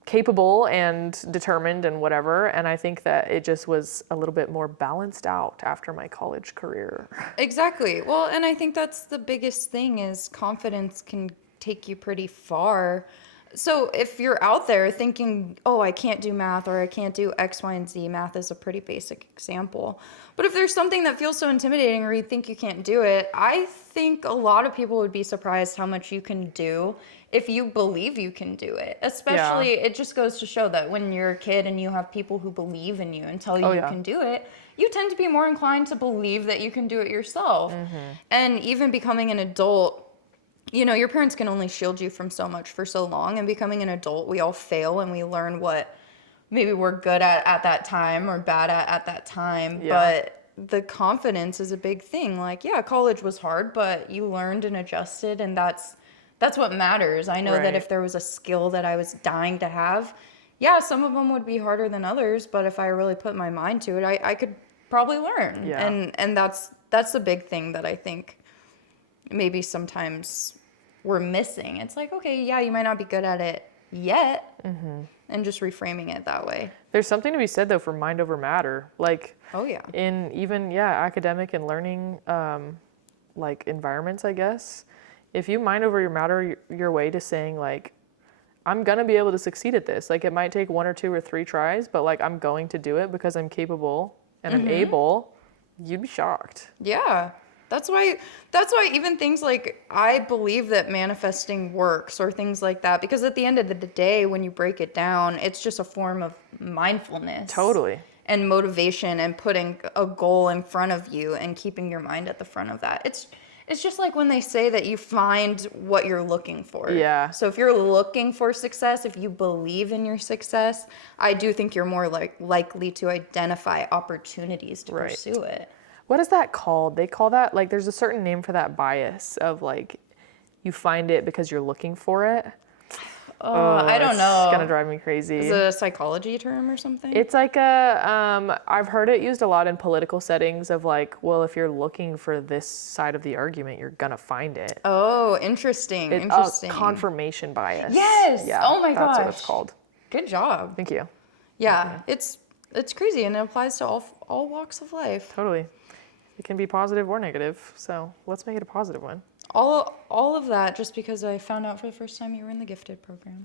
capable and determined and whatever. And I think that it just was a little bit more balanced out after my college career. Exactly. Well, and I think that's the biggest thing is confidence can take you pretty far. So if you're out there thinking, oh, I can't do math or I can't do X, Y, and Z, math is a pretty basic example. But if there's something that feels so intimidating or you think you can't do it, I think a lot of people would be surprised how much you can do if you believe you can do it. Especially, it just goes to show that when you're a kid and you have people who believe in you and tell you you can do it, you tend to be more inclined to believe that you can do it yourself. Mm-hmm. And even becoming an adult, you know, your parents can only shield you from so much for so long. And becoming an adult, we all fail and we learn what maybe we're good at that time or bad at that time. Yeah. But the confidence is a big thing. Like, yeah, college was hard, but you learned and adjusted, and that's what matters. I know that if there was a skill that I was dying to have, yeah, some of them would be harder than others, but if I really put my mind to it, I could probably learn. Yeah. And that's the big thing that I think maybe sometimes we're missing. It's like, okay, yeah, you might not be good at it yet, and just reframing it that way. There's something to be said though for mind over matter. Like, Oh yeah. in even, academic and learning, like environments, I guess. If you mind over your matter your way to saying like, I'm gonna be able to succeed at this. Like, it might take 1 or 2 or 3 tries, but like, I'm going to do it because I'm capable and I'm able. You'd be shocked. Yeah. That's why even things like, I believe that manifesting works or things like that, because at the end of the day, when you break it down, it's just a form of mindfulness. Totally. And motivation and putting a goal in front of you and keeping your mind at the front of that. It's just like when they say that you find what you're looking for. Yeah. So if you're looking for success, if you believe in your success, I do think you're more likely to identify opportunities to Right. pursue it. What is that called? They call that, like, there's a certain name for that bias of like, you find it because you're looking for it. I don't know. It's gonna drive me crazy. Is it a psychology term or something? It's like I've heard it used a lot in political settings of like, well, if you're looking for this side of the argument, you're gonna find it. Oh, interesting. It- Interesting. Confirmation bias. Yes. Yeah, Oh my that's what gosh. it's called. Good job. Thank you. Yeah, it's crazy, and it applies to all walks of life. Totally. It can be positive or negative, so let's make it a positive one. All of that just because I found out for the first time you were in the gifted program.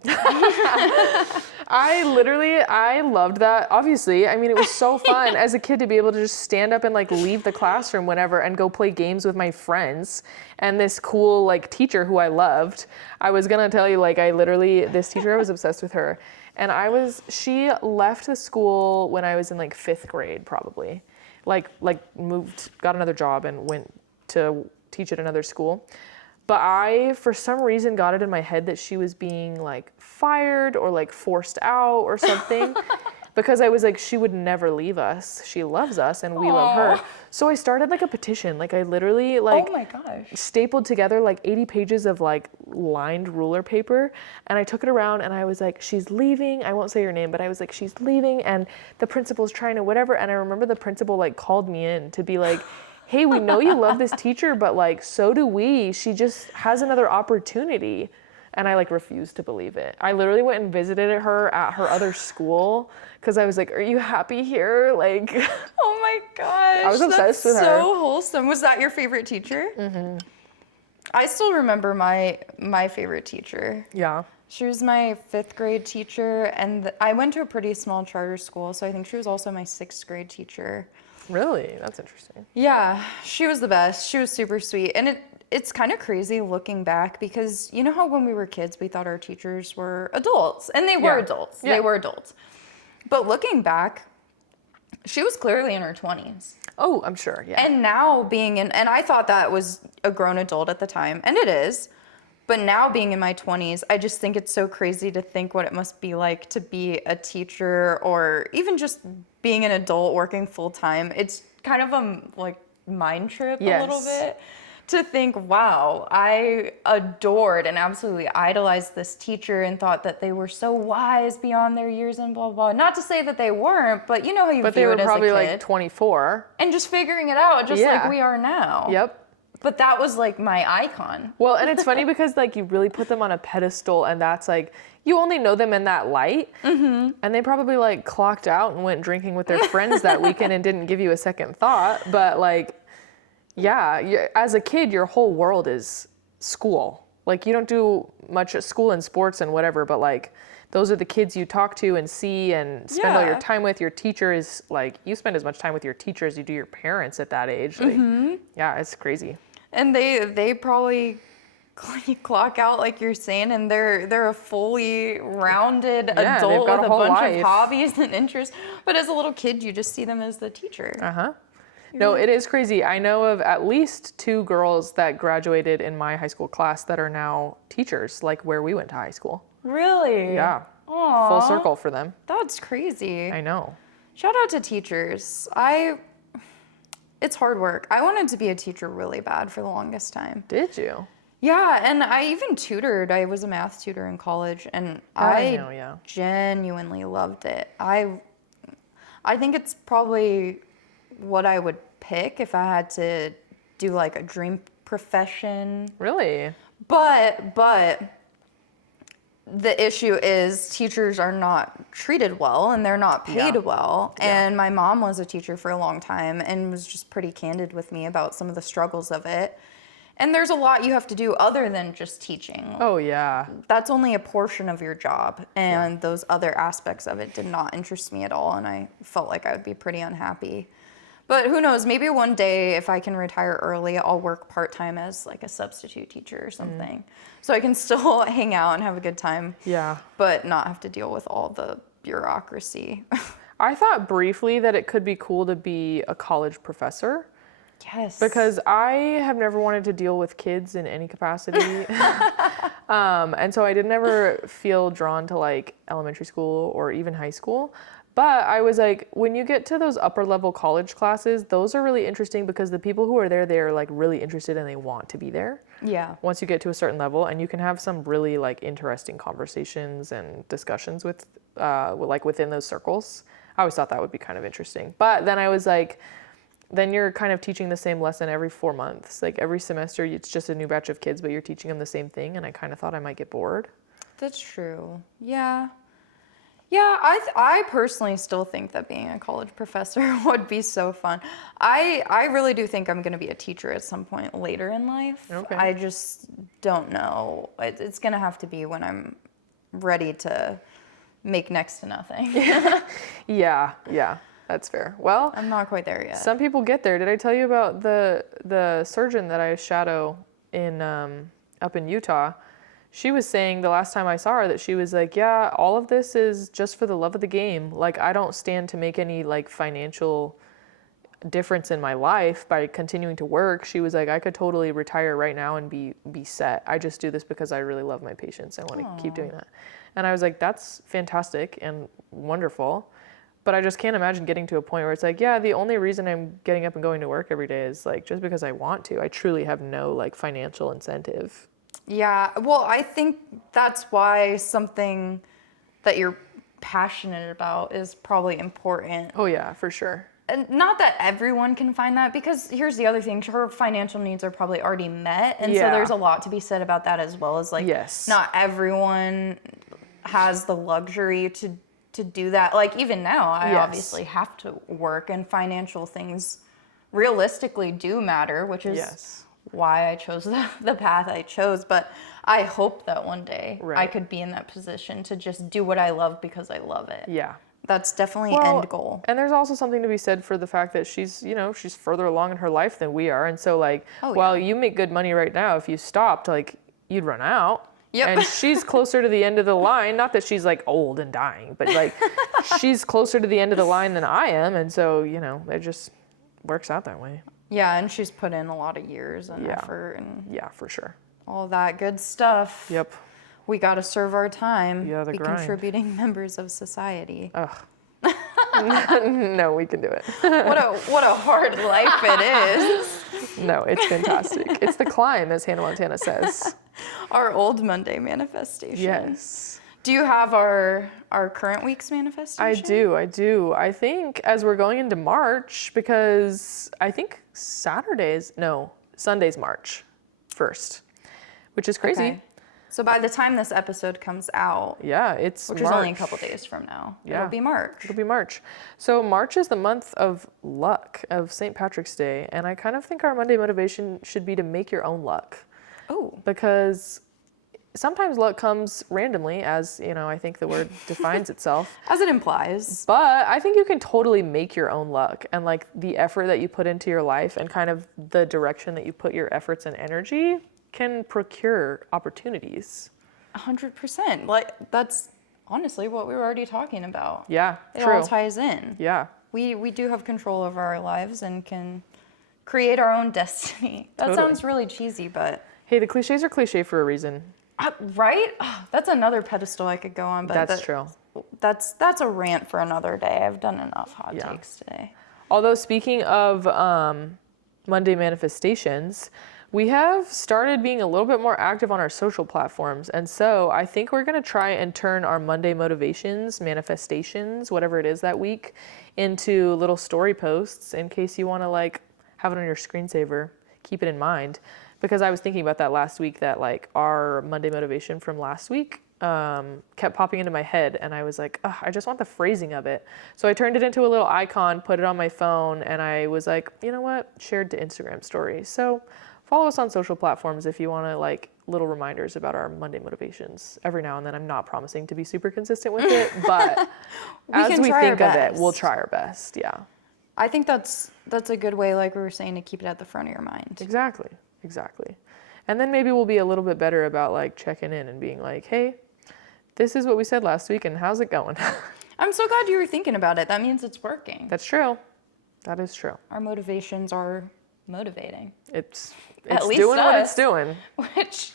I loved that. Obviously, I mean, it was so fun as a kid to be able to just stand up and like leave the classroom whenever and go play games with my friends. And this cool like teacher who I loved, I was gonna tell you, like, this teacher, I was obsessed with her. And she left the school when I was in like 5th grade, probably. Like got another job and went to teach at another school. But I, for some reason, got it in my head that she was being like fired or like forced out or something. Because I was like, she would never leave us. She loves us and we love her. So I started like a petition. Like, I literally like Oh my gosh. stapled together like 80 pages of like lined ruler paper, and I took it around and I was like, she's leaving. I won't say her name, but I was like, she's leaving and the principal's trying to whatever. And I remember the principal like called me in to be like, hey, we know you love this teacher, but like, so do we. She just has another opportunity. And I like refused to believe it. I literally went and visited her at her other school because I was like, are you happy here? Like, Oh my gosh. I was obsessed with her. That's so wholesome. Was that your favorite teacher? Mm-hmm. I still remember my favorite teacher. yeah. She was my 5th grade teacher, and I went to a pretty small charter school, so I think she was also my 6th grade teacher. Really? That's interesting. Yeah, she was the best. She was super sweet. And it's kind of crazy looking back because you know how when we were kids, we thought our teachers were adults, and they were Yeah. adults. Yeah. They were adults. But looking back, she was clearly in her 20s. Oh, I'm sure. Yeah. And now and I thought that was a grown adult at the time, and it is. But now being in my 20s, I just think it's so crazy to think what it must be like to be a teacher or even just being an adult working full time. It's kind of a like mind trip a little Yes. bit to think, wow, I adored and absolutely idolized this teacher and thought that they were so wise beyond their years and blah, blah. Not to say that they weren't, but you know how you But view they were it as probably a kid. like 24. And just figuring it out just Yeah. like we are now. Yep. But that was like my icon. Well, and it's funny because like you really put them on a pedestal, and that's like, you only know them in that light. Mm-hmm. And they probably like clocked out and went drinking with their friends that weekend and didn't give you a second thought. But like, yeah, as a kid, your whole world is school. Like, you don't do much at school and sports and whatever, but like, those are the kids you talk to and see and spend all your Yeah. time with. Your teacher is like, you spend as much time with your teacher as you do your parents at that age. Like, yeah, it's crazy. And they probably clock out like you're saying, and they're a fully rounded Yeah, they've adult got with a a whole bunch life. of hobbies and interests. But as a little kid, you just see them as the teacher. Uh-huh. No, it is crazy. I know of at least 2 girls that graduated in my high school class that are now teachers, like where we went to high school. Really? Yeah. Aww. Full circle for them. That's crazy. I know. Shout out to teachers. It's hard work. I wanted to be a teacher really bad for the longest time. Did you? Yeah, and I even tutored. I was a math tutor in college, and I know, yeah. genuinely loved it. I think it's probably what I would pick if I had to do like a dream profession. Really? But the issue is teachers are not treated well and they're not paid well. And my mom was a teacher for a long time and was just pretty candid with me about some of the struggles of it. And there's a lot you have to do other than just teaching. Oh, yeah. That's only a portion of your job. And those other aspects of it did not interest me at all. And I felt like I would be pretty unhappy. But who knows, maybe one day if I can retire early, I'll work part-time as like a substitute teacher or something. So I can still hang out and have a good time. Yeah. But not have to deal with all the bureaucracy. I thought briefly that it could be cool to be a college professor. Yes. Because I have never wanted to deal with kids in any capacity. And so I did never feel drawn to like elementary school or even high school. But I was like, when you get to those upper level college classes, those are really interesting because the people who are there, they're like really interested and they want to be there. Yeah. Once you get to a certain level, and you can have some really like interesting conversations and discussions with like within those circles. I always thought that would be kind of interesting. But then I was like, then you're kind of teaching the same lesson every 4 months. Like every semester, it's just a new batch of kids, but you're teaching them the same thing. And I kind of thought I might get bored. That's true. Yeah. Yeah, I personally still think that being a college professor would be so fun. I really do think I'm going to be a teacher at some point later in life. Okay. I just don't know. It's going to have to be when I'm ready to make next to nothing. Yeah, that's fair. Well, I'm not quite there yet. some people get there. Did I tell you about the surgeon that I shadow in up in Utah? She was saying the last time I saw her that she was like, yeah, all of this is just for the love of the game. Like, I don't stand to make any like financial difference in my life by continuing to work. She was like, I could totally retire right now and be set. I just do this because I really love my patients. I want to keep doing that. And I was like, that's fantastic and wonderful. But I just can't imagine getting to a point where it's like, yeah, the only reason I'm getting up and going to work every day is like just because I want to. I truly have no like financial incentive. Yeah, well, I think that's why something that you're passionate about is probably important. Oh yeah, for sure. And not that everyone can find that, because here's the other thing, her financial needs are probably already met, and so there's a lot to be said about that, as well as like not everyone has the luxury to do that. Like even now, I obviously have to work, and financial things realistically do matter, which is why I chose the path I chose. But I hope that one day I could be in that position to just do what I love because I love it. Yeah. That's definitely end goal. And there's also something to be said for the fact that she's further along in her life than we are. And so like, while you make good money right now, if you stopped, like you'd run out. Yep. And she's closer to the end of the line. Not that she's like old and dying, but like she's closer to the end of the line than I am. And so, it just works out that way. Yeah, and she's put in a lot of years and effort and for sure. all that good stuff. Yep. We got to serve our time. Yeah, the be grind. Contributing members of society. Ugh. No, we can do it. What a hard life it is. No, it's fantastic. It's the climb, as Hannah Montana says. Our old Monday manifestation. Yes. Do you have our current week's manifestation? I do. I think as we're going into March, because I think Sunday's March 1st, which is crazy. Okay. So by the time this episode comes out, which is March. only a couple days from now, it'll be March. It'll be March. So March is the month of luck, of St. Patrick's Day, and I kind of think our Monday motivation should be to make your own luck. Oh. Because sometimes luck comes randomly, as, I think the word defines itself. As it implies. But I think you can totally make your own luck, and like the effort that you put into your life and kind of the direction that you put your efforts and energy can procure opportunities. 100%. Like that's honestly what we were already talking about. Yeah, it true. all ties in. Yeah. We do have control over our lives and can create our own destiny. That sounds really cheesy, but hey, the cliches are cliche for a reason. Right? Oh, that's another pedestal I could go on, but that's true. That's a rant for another day. I've done enough hot takes today. Although speaking of Monday manifestations, we have started being a little bit more active on our social platforms. And so I think we're going to try and turn our Monday motivations, manifestations, whatever it is that week, into little story posts in case you want to like have it on your screensaver. Keep it in mind. Because I was thinking about that last week, that like our Monday motivation from last week kept popping into my head, and I was like, ugh, I just want the phrasing of it. So I turned it into a little icon, put it on my phone, and I was like, you know what? Shared to Instagram stories. So follow us on social platforms if you want to like little reminders about our Monday motivations every now and then. I'm not promising to be super consistent with it, but as we think of it, we'll try our best. Yeah. I think that's a good way, like we were saying, to keep it at the front of your mind. Exactly. And then maybe we'll be a little bit better about like checking in and being like, hey, this is what we said last week and how's it going? I'm so glad you were thinking about it. That means it's working. That's true. That is true. Our motivations are motivating. It's At least doing what it's us. doing. Which,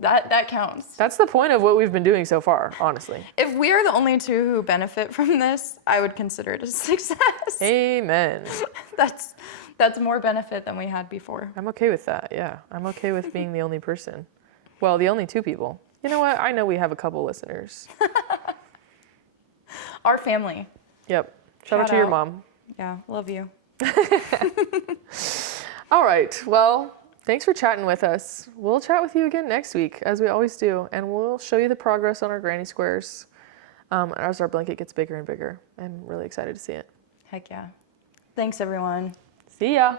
that counts. That's the point of what we've been doing so far, honestly. If we are the only two who benefit from this, I would consider it a success. Amen. That's more benefit than we had before. I'm okay with that, yeah. I'm okay with being the only person. Well, the only two people. You know what? I know we have a couple listeners. Our family. Yep. Shout out to your mom. Yeah, love you. All right. Well, thanks for chatting with us. We'll chat with you again next week, as we always do, and we'll show you the progress on our granny squares as our blanket gets bigger and bigger. I'm really excited to see it. Heck yeah. Thanks, everyone. See ya.